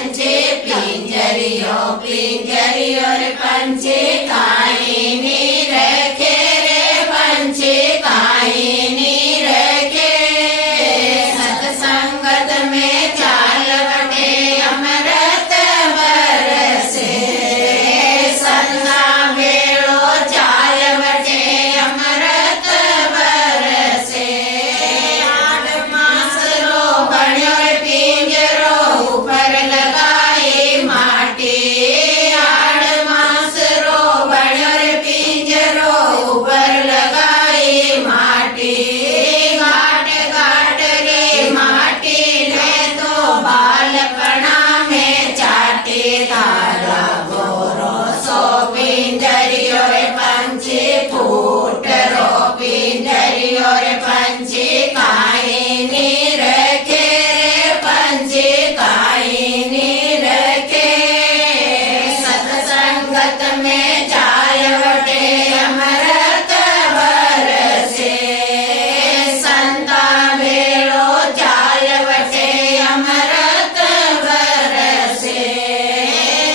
पंछी पिंजरियो पिंजरियो रे पंछी काई नी रखे रे पंछी काई नी रखे सत्संगत में चालवटे अमृत बरसे सन्ना वेळो चालवटे अमृत बरसे आठ मास रो बण्यो रे पिंजरो ऊपर लगाई माटी आठ मास रो बण्यो रे पिंजरो ऊपर लगाई माटी घाट घाट रे माटी ने तो बालपणा में चाटी तारा गोरो सो पिंजरियो रे पंछी फूट रो पिंजरियो रे पंछी काई नी रखे रे पंछी काई नी रखे सत्संगत में चालवटे अमृत बरसे संता भेळो चालवटे अमृत बरसे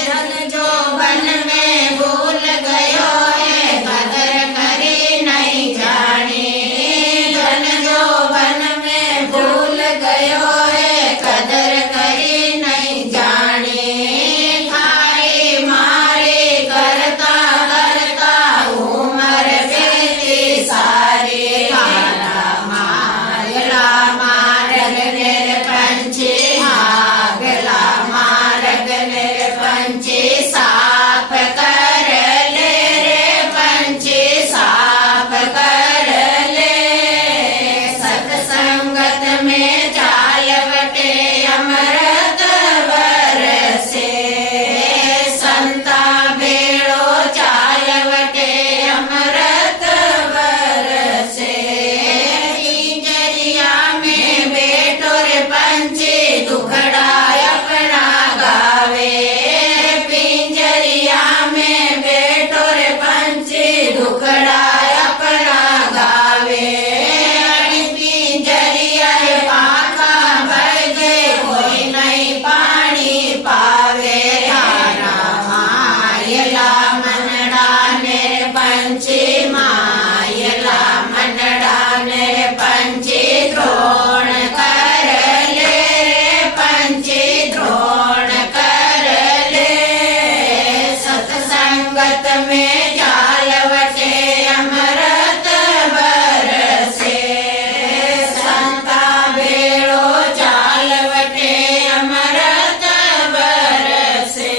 धन जो वन में भूल गयो है कदर करी नहीं जानी धन जो वन में भूल गयो है कदर करी नहीं जानी खाई मारी करता करता उमर बेटी सारी हारा मारला मारग नेर पंछी हागला मारग नेर पंछी साफ कर ले रे पंछी साफ कर ले सत्संगत में चालवटे अमृत बरसे संता भेळो चालवटे अमृत बरसे पिंजरिया में बैठो रे पंछी दुखड़ा अपना गावे पिंजरिया में बैठो रे पंछी दुखड़ा अपना गावे पिंजरिया पाखा बजे कोई नहीं पानी पावे हारा मायला मनड़ा ने पंछी मायला मनड़ा ने पंछी द्रोण कर ले रे पंछी द्रोण कर ले सत्संगत में चालवटे अमृत बरसे संता भेळो चालवटे अमृत बरसे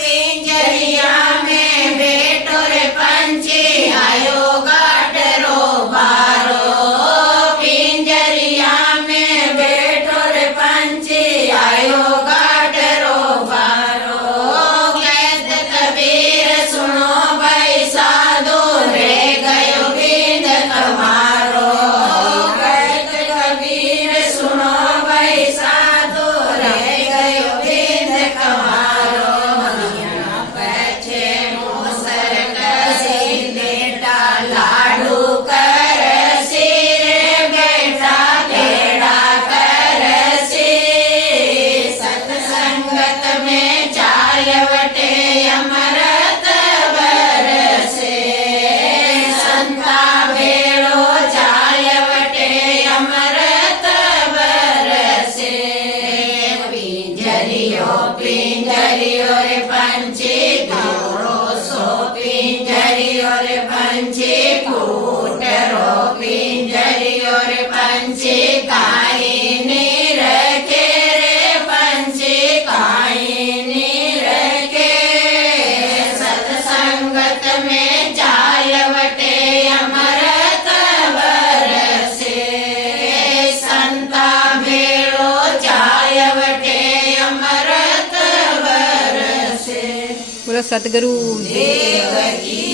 पिंजरिया में बैठो रे पंछी आयो गाटरो बारो पिंजरिया में बैठो रे पंछी आयो गाटरो बारो कैद कबीर सुनो भाई साधु रे गयो बिंद कमारो कैद कबीर सुनो भाई साधु रे गयो बिंद कमारो दुनिया पछे मोसर कसी बेटा लाडू कर सिर बेटा बेड़ा कर सी सत्संगत में चालवटे अमृत बरसे संता भेळो चालवटे अमृत बरसे पिंजरियो पिंजरियो रे पंछी गोरो सो पिंजरियो रे पंछी फूट रो पिंजरियो रे पंछी काई नी रखे रे पंछी काई नी रखे सत्संगत में चालवटे अमृत बरसे संता भेळो चालवटे अमृत बरसे बोलो सतगुरु देव की